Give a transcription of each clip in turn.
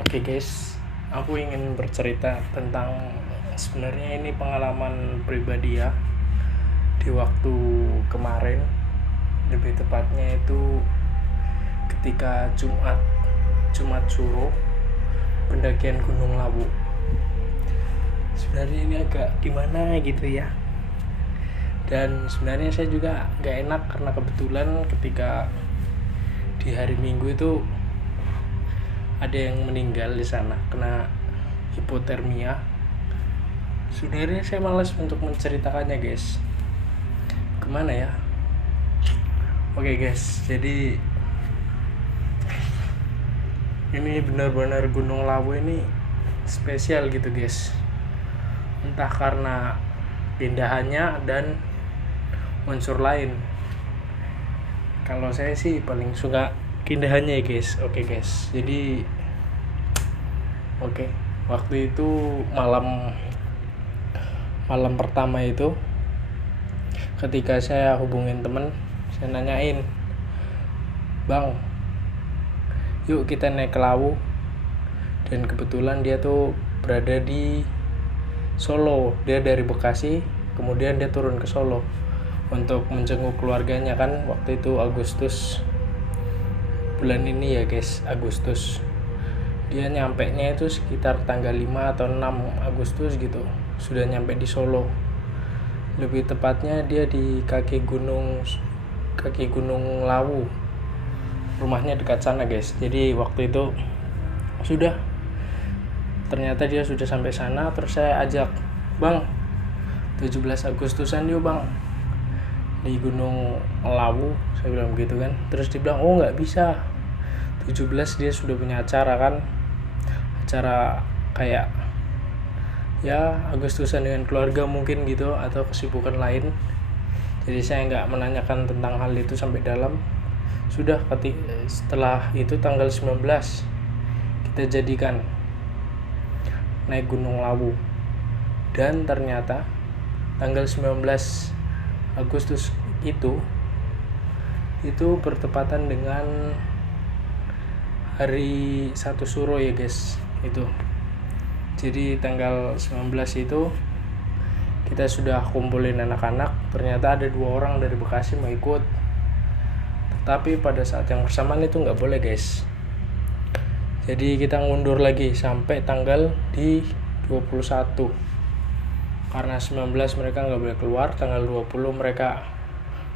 Oke guys, aku ingin bercerita tentang sebenarnya ini pengalaman pribadi ya. Di waktu kemarin, lebih tepatnya itu ketika Jumat Suro pendakian Gunung Lawu. Sebenarnya ini agak gimana gitu ya. Dan sebenarnya saya juga gak enak karena kebetulan ketika di hari Minggu itu ada yang meninggal di sana kena hipotermia. Sebenarnya saya malas untuk menceritakannya guys. Kemana ya? Oke guys, jadi ini benar-benar Gunung Lawu ini spesial gitu guys. Entah karena pindahannya dan unsur lain. Kalau saya sih paling suka pindahannya ya guys. Oke guys, jadi waktu itu malam pertama itu ketika saya hubungin temen, saya nanyain, bang, yuk kita naik ke Lawu. Dan kebetulan dia tuh berada di Solo, dia dari Bekasi, kemudian dia turun ke Solo untuk menjenguk keluarganya kan. Waktu itu Agustus, bulan ini ya guys, Agustus. Dia nyampe nya itu sekitar tanggal 5 atau 6 Agustus gitu, sudah nyampe di Solo. Lebih tepatnya dia di kaki gunung Lawu, rumahnya dekat sana guys. Jadi waktu itu ternyata dia sudah sampai sana. Terus saya ajak, bang, 17 Agustusan yuk bang di Gunung Lawu, saya bilang begitu kan. Terus dia bilang, oh nggak bisa, 17 dia sudah punya acara kan, acara kayak ya Agustusan dengan keluarga mungkin gitu, atau kesibukan lain. Jadi saya nggak menanyakan tentang hal itu sampai dalam. Setelah itu tanggal 19 kita jadikan naik Gunung Lawu. Dan ternyata tanggal 19 Agustus itu bertepatan dengan hari 1 Suro ya guys. Itu jadi tanggal 19 itu kita sudah kumpulin anak-anak. Ternyata ada 2 orang dari Bekasi mau ikut, tetapi pada saat yang bersamaan itu nggak boleh guys. Jadi kita mundur lagi sampai tanggal di 21, karena 19 mereka nggak boleh keluar. Tanggal 20 mereka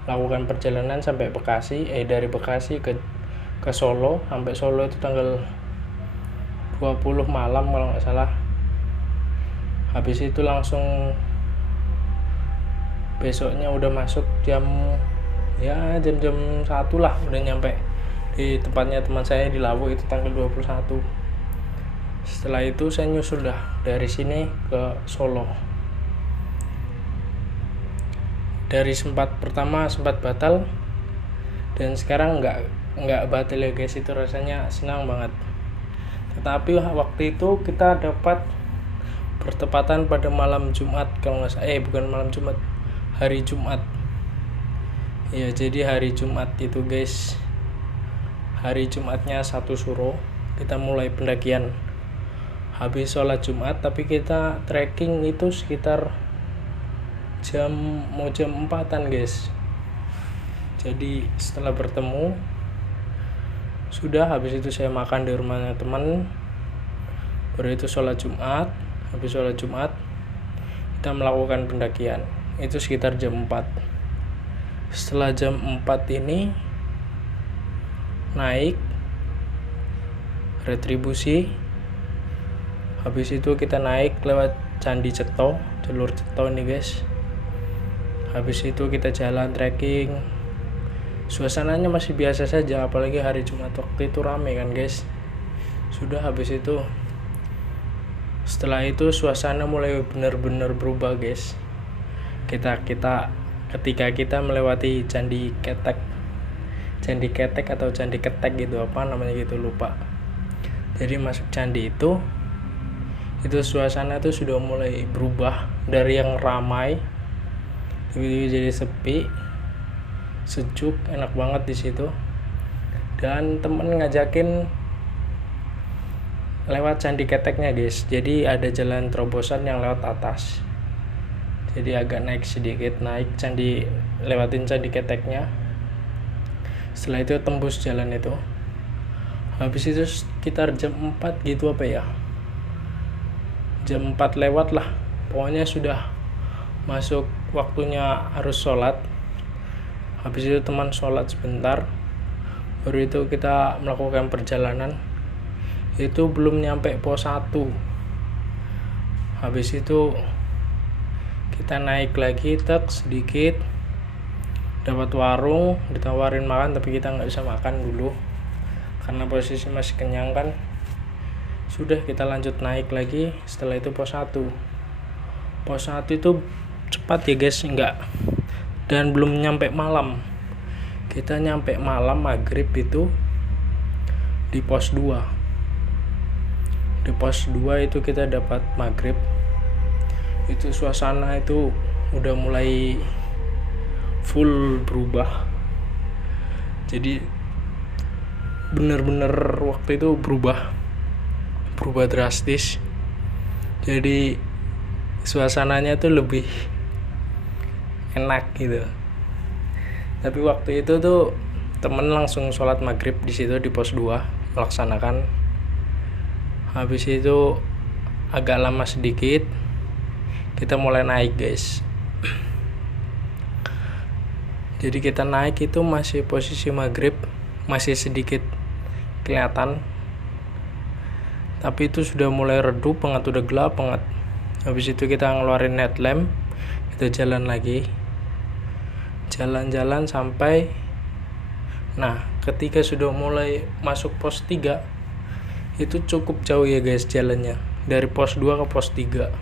lakukan perjalanan sampai Bekasi, dari Bekasi ke Solo. Sampai Solo itu tanggal 20 malam kalau nggak salah. Habis itu langsung besoknya udah masuk jam 1 lah, udah nyampe di tempatnya teman saya di Lawu itu tanggal 21. Setelah itu saya nyusul dah dari sini ke Solo. Dari pertama sempat batal, dan sekarang nggak batal ya guys. Itu rasanya senang banget. Tetapi waktu itu kita dapat bertepatan pada malam Jumat kalau nggak salah, bukan malam Jumat, hari Jumat ya. Jadi hari Jumat itu guys, hari Jumatnya 1 Suro, kita mulai pendakian. Habis sholat Jumat, tapi kita trekking itu sekitar jam 4-an guys. Jadi setelah bertemu, habis itu saya makan di rumahnya teman, baru itu sholat Jumat. Habis sholat Jumat kita melakukan pendakian itu sekitar jam 4. Setelah jam 4 ini naik retribusi. Habis itu kita naik lewat Candi Ceto, jalur Ceto ini guys. Habis itu kita jalan trekking. Suasananya masih biasa saja, apalagi hari Jumat waktu itu rame kan guys. Habis itu setelah itu suasana mulai benar-benar berubah guys. Ketika kita melewati Candi Ketek atau Candi Ketek gitu, apa namanya gitu, lupa. Jadi masuk candi itu suasana tuh sudah mulai berubah dari yang ramai jadi sepi, sejuk, enak banget di situ. Dan temen ngajakin lewat Candi Keteknya guys. Jadi ada jalan terobosan yang lewat atas, jadi agak naik sedikit, lewatin Candi Keteknya. Setelah itu tembus jalan itu. Habis itu sekitar jam 4 gitu apa ya, jam 4 lewat lah, pokoknya sudah masuk waktunya harus sholat. Habis itu teman sholat sebentar, baru itu kita melakukan perjalanan. Itu belum nyampe pos 1. Habis itu kita naik lagi sedikit, dapat warung, ditawarin makan, tapi kita nggak bisa makan dulu karena posisi masih kenyang kan. Sudah, kita lanjut naik lagi. Setelah itu pos 1 itu cepat ya guys, enggak, dan belum nyampe malam. Kita nyampe malam maghrib itu di pos 2. Di pos 2 itu kita dapat maghrib. Itu suasana itu udah mulai full berubah. Jadi bener-bener waktu itu berubah drastis. Jadi suasananya tuh lebih enak gitu. Tapi waktu itu tuh temen langsung sholat maghrib di situ di pos 2 melaksanakan. Habis itu agak lama sedikit, kita mulai naik guys. Jadi kita naik itu masih posisi maghrib, masih sedikit kelihatan, tapi itu sudah mulai redup banget, udah gelap banget. Habis itu kita ngeluarin headlamp, kita jalan lagi, jalan-jalan sampai, nah ketika sudah mulai masuk pos 3 itu cukup jauh ya guys jalannya, dari pos 2 ke pos 3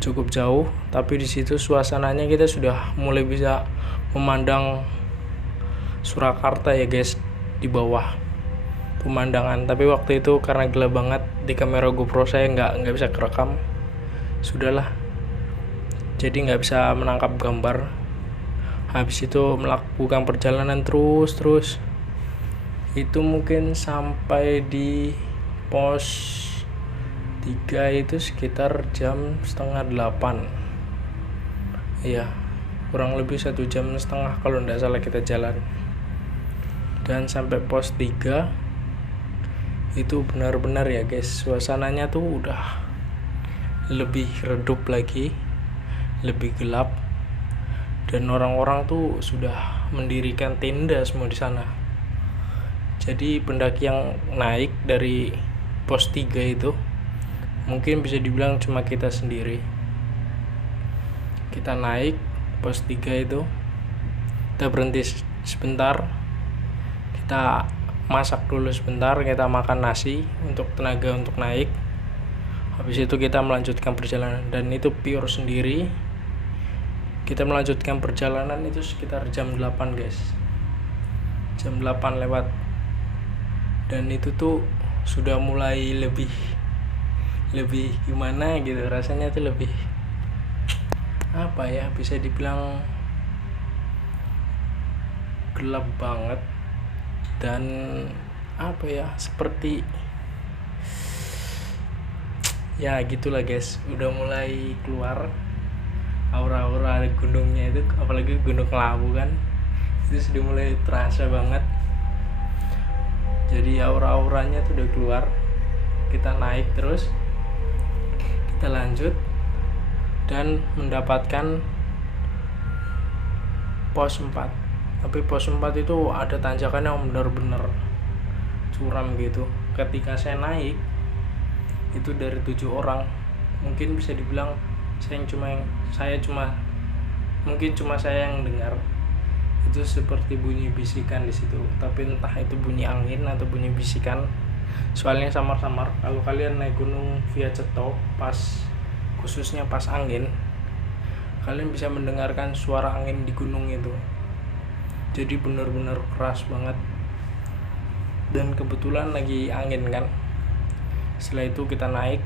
cukup jauh. Tapi di situ suasananya kita sudah mulai bisa memandang Surakarta ya guys di bawah pemandangan. Tapi waktu itu karena gelap banget, di kamera GoPro saya nggak bisa kerekam, sudahlah, jadi nggak bisa menangkap gambar. Habis itu melakukan perjalanan terus itu mungkin sampai di pos 3 itu sekitar jam 7:30. Iya, kurang lebih 1,5 jam kalau tidak salah kita jalan. Dan sampai pos 3 itu benar-benar ya guys, suasananya tuh udah lebih redup lagi, lebih gelap, dan orang-orang tuh sudah mendirikan tenda semua di sana. Jadi pendaki yang naik dari pos 3 itu mungkin bisa dibilang cuma kita sendiri. Kita naik pos 3 itu, kita berhenti sebentar, kita masak dulu sebentar, kita makan nasi untuk tenaga untuk naik. Habis itu kita melanjutkan perjalanan, dan itu pure sendiri. Kita melanjutkan perjalanan itu sekitar jam 8 guys, jam 8 lewat. Dan itu tuh sudah mulai lebih gimana gitu, rasanya tuh lebih apa ya, bisa dibilang gelap banget. Dan apa ya, seperti ya gitulah guys, udah mulai keluar aura-aura gunungnya itu, apalagi Gunung Lawu kan, itu sudah mulai terasa banget. Jadi aura-auranya tuh udah keluar. Kita naik terus, kita lanjut dan mendapatkan pos 4. Tapi pos 4 itu ada tanjakan yang benar-benar curam gitu. Ketika saya naik itu dari 7 orang, mungkin bisa dibilang mungkin cuma saya yang dengar itu seperti bunyi bisikan di situ. Tapi entah itu bunyi angin atau bunyi bisikan, soalnya samar-samar. Kalau kalian naik gunung via Ceto khususnya pas angin, kalian bisa mendengarkan suara angin di gunung itu. Jadi benar-benar keras banget. Dan kebetulan lagi angin kan. Setelah itu kita naik,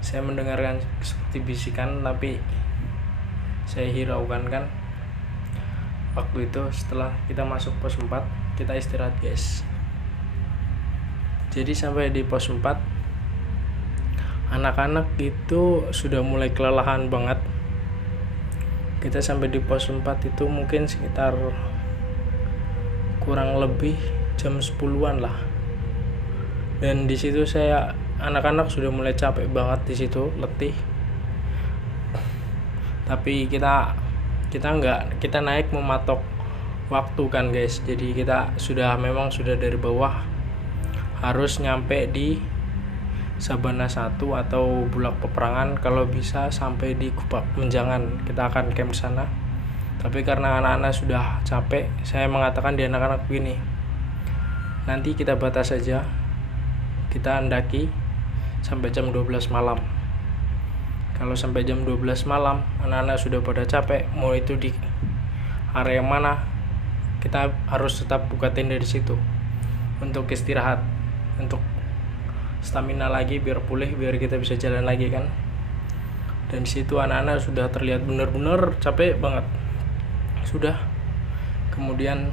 saya mendengarkan seperti bisikan, tapi saya hiraukan kan. Waktu itu setelah kita masuk pos 4, kita istirahat guys. Jadi sampai di pos 4 anak-anak itu sudah mulai kelelahan banget. Kita sampai di pos 4 itu mungkin sekitar kurang lebih jam 10-an lah. Dan di situ anak-anak sudah mulai capek banget di situ, letih. Tapi kita naik mematok waktu kan guys. Jadi kita memang sudah dari bawah harus nyampe di Sabana 1 atau Bulak Peperangan, kalau bisa sampai di Kubak Menjangan. Kita akan camp sana. Tapi karena anak-anak sudah capek, saya mengatakan di anak-anak begini, nanti kita batas saja, kita andaki sampai jam 12 malam. Kalau sampai jam 12 malam anak-anak sudah pada capek, mau itu di area mana, kita harus tetap buka tenda di situ untuk istirahat, untuk stamina lagi, biar pulih, biar kita bisa jalan lagi kan. Dan di situ anak-anak sudah terlihat benar-benar capek banget sudah. Kemudian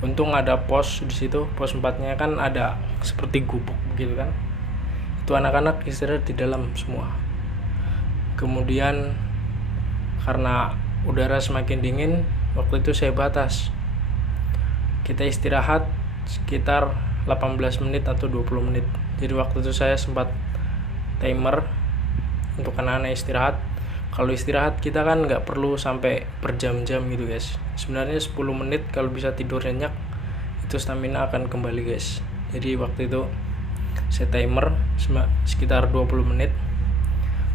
untung ada pos di situ, pos 4-nya kan ada seperti gubuk begitu kan, itu anak-anak istirahat di dalam semua. Kemudian karena udara semakin dingin, waktu itu saya batas, kita istirahat sekitar 18 menit atau 20 menit. Jadi waktu itu saya sempat timer untuk anak-anak istirahat. Kalau istirahat kita kan nggak perlu sampai berjam-jam gitu guys. Sebenarnya 10 menit kalau bisa tidur nyenyak, itu stamina akan kembali guys. Jadi waktu itu saya timer sekitar 20 menit.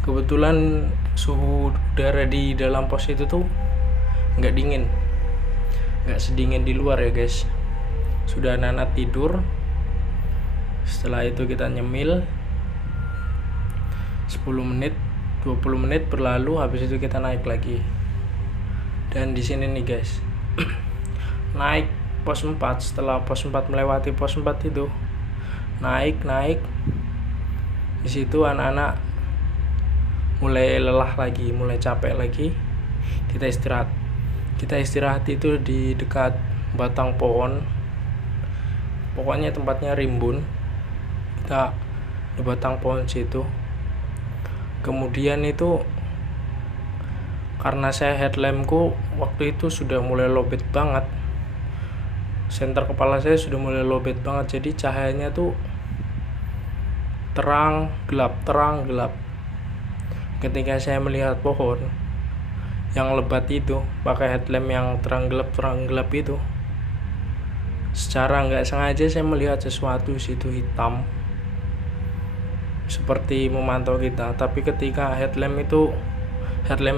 Kebetulan suhu udara di dalam pos itu tuh nggak dingin, nggak sedingin di luar ya guys. Sudah anak-anak tidur. Setelah itu kita nyemil 10 menit, 20 menit berlalu, habis itu kita naik lagi. Dan di sini nih guys, naik pos 4, setelah pos 4 melewati pos 4 itu naik di situ anak-anak mulai lelah lagi, mulai capek lagi. Kita istirahat itu di dekat batang pohon, pokoknya tempatnya rimbun. Kita di batang pohon situ. Kemudian itu karena saya headlampku waktu itu sudah mulai lowbat banget, senter kepala saya sudah mulai lowbat banget, jadi cahayanya tuh terang gelap. Ketika saya melihat pohon yang lebat itu pakai headlamp yang terang gelap itu, secara nggak sengaja saya melihat sesuatu situ hitam seperti memantau kita. Tapi ketika headlamp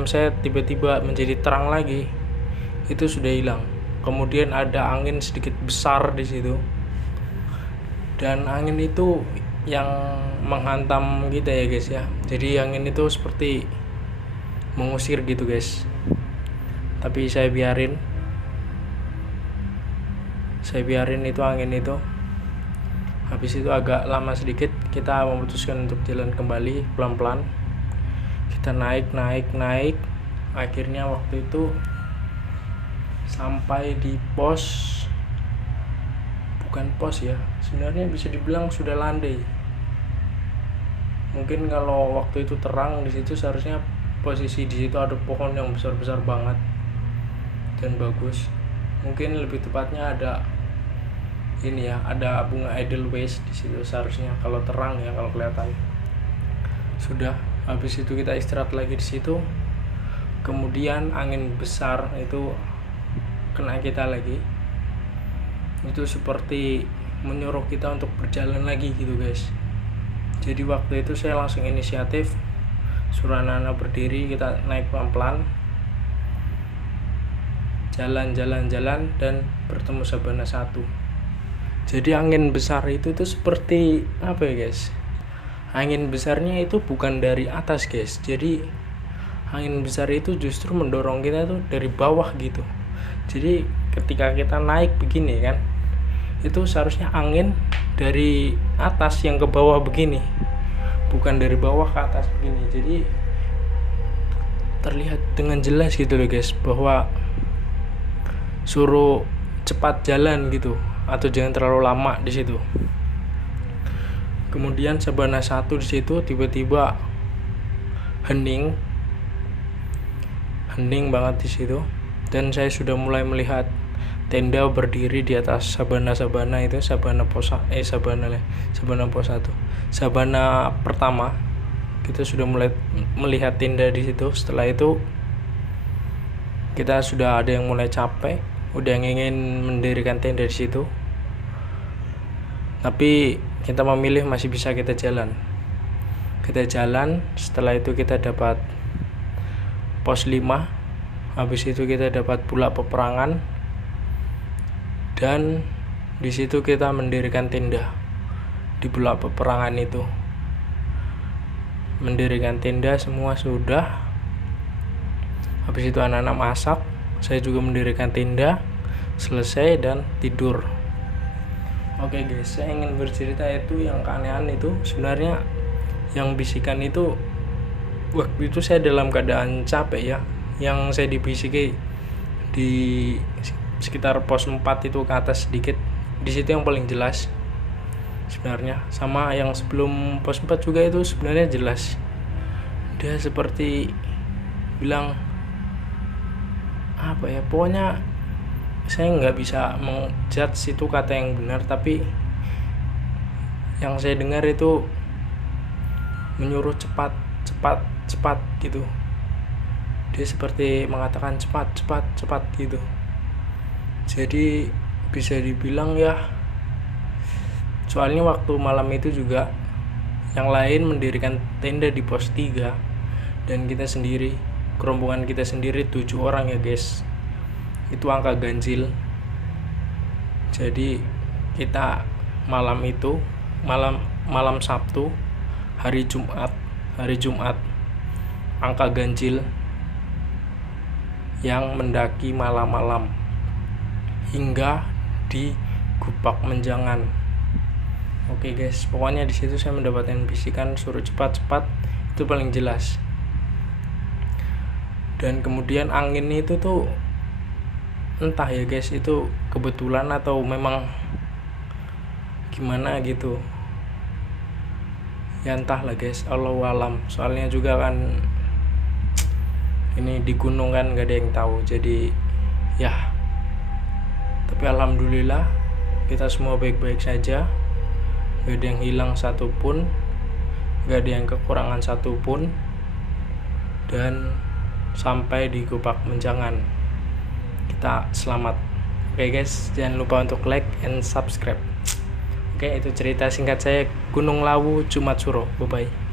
saya tiba-tiba menjadi terang lagi, itu sudah hilang. Kemudian ada angin sedikit besar di situ, dan angin itu yang menghantam kita ya guys ya. Jadi angin itu seperti mengusir gitu guys. Tapi saya biarin itu angin itu. Habis itu agak lama sedikit, kita memutuskan untuk jalan kembali pelan-pelan. Kita naik. Akhirnya waktu itu sampai di bukan pos ya, sebenarnya bisa dibilang sudah landai. Mungkin kalau waktu itu terang di situ, seharusnya posisi di situ ada pohon yang besar-besar banget dan bagus. Mungkin lebih tepatnya ada bunga edelweiss di situ seharusnya kalau terang ya, kalau kelihatan. Sudah, habis itu kita istirahat lagi di situ. Kemudian angin besar itu kena kita lagi. Itu seperti menyuruh kita untuk berjalan lagi gitu guys. Jadi waktu itu saya langsung inisiatif, suruh anak-anak berdiri, kita naik pelan-pelan, jalan dan bertemu Sabana 1. Jadi angin besar itu tuh seperti apa ya guys, angin besarnya itu bukan dari atas guys. Jadi angin besar itu justru mendorong kita tuh dari bawah gitu. Jadi ketika kita naik begini kan, itu seharusnya angin dari atas yang ke bawah begini, bukan dari bawah ke atas begini. Jadi terlihat dengan jelas gitu loh guys, bahwa suruh cepat jalan gitu, atau jangan terlalu lama di situ. Kemudian sabana 1 di situ tiba-tiba hening banget di situ, dan saya sudah mulai melihat tenda berdiri di atas sabana itu, sabana pos 1. Sabana pertama kita sudah mulai melihat tenda di situ. Setelah itu kita sudah ada yang mulai capek, udah yang ingin mendirikan tenda di situ, tapi kita memilih masih bisa kita jalan. Setelah itu kita dapat pos 5. Habis itu kita dapat pula peperangan, dan di situ kita mendirikan tenda di bulak peperangan itu. Mendirikan tenda semua sudah. Habis itu anak-anak masak, saya juga mendirikan tenda, selesai dan tidur. Oke guys, saya ingin bercerita itu yang keanehan itu. Sebenarnya yang bisikan itu, waktu itu saya dalam keadaan capek ya. Yang saya dibisiki di sekitar pos 4 itu ke atas sedikit. Di situ yang paling jelas sebenarnya. Sama yang sebelum pos 4 juga itu sebenarnya jelas. Dia seperti bilang apa ya, pokoknya saya nggak bisa menjudge itu kata yang benar, tapi yang saya dengar itu menyuruh cepat gitu. Dia seperti mengatakan cepat gitu. Jadi bisa dibilang ya, soalnya waktu malam itu juga yang lain mendirikan tenda di pos 3 dan kita sendiri, kerombongan kita sendiri 7 orang ya guys. Itu angka ganjil. Jadi kita malam itu, malam Sabtu, hari Jumat angka ganjil yang mendaki malam-malam hingga di Gupak Menjangan. Oke guys, pokoknya di situ saya mendapatkan bisikan suruh cepat itu paling jelas. Dan kemudian angin itu tuh entah ya guys, itu kebetulan atau memang gimana gitu ya, entahlah guys, Allahu alam. Soalnya juga kan ini di gunung kan gak ada yang tahu. Jadi ya, tapi alhamdulillah kita semua baik-baik saja, gak ada yang hilang satupun, gak ada yang kekurangan satupun, dan sampai di Gupak Menjangan kita selamat. Oke guys, jangan lupa untuk like and subscribe. Oke, itu cerita singkat saya Gunung Lawu Jumat Suro. Bye bye.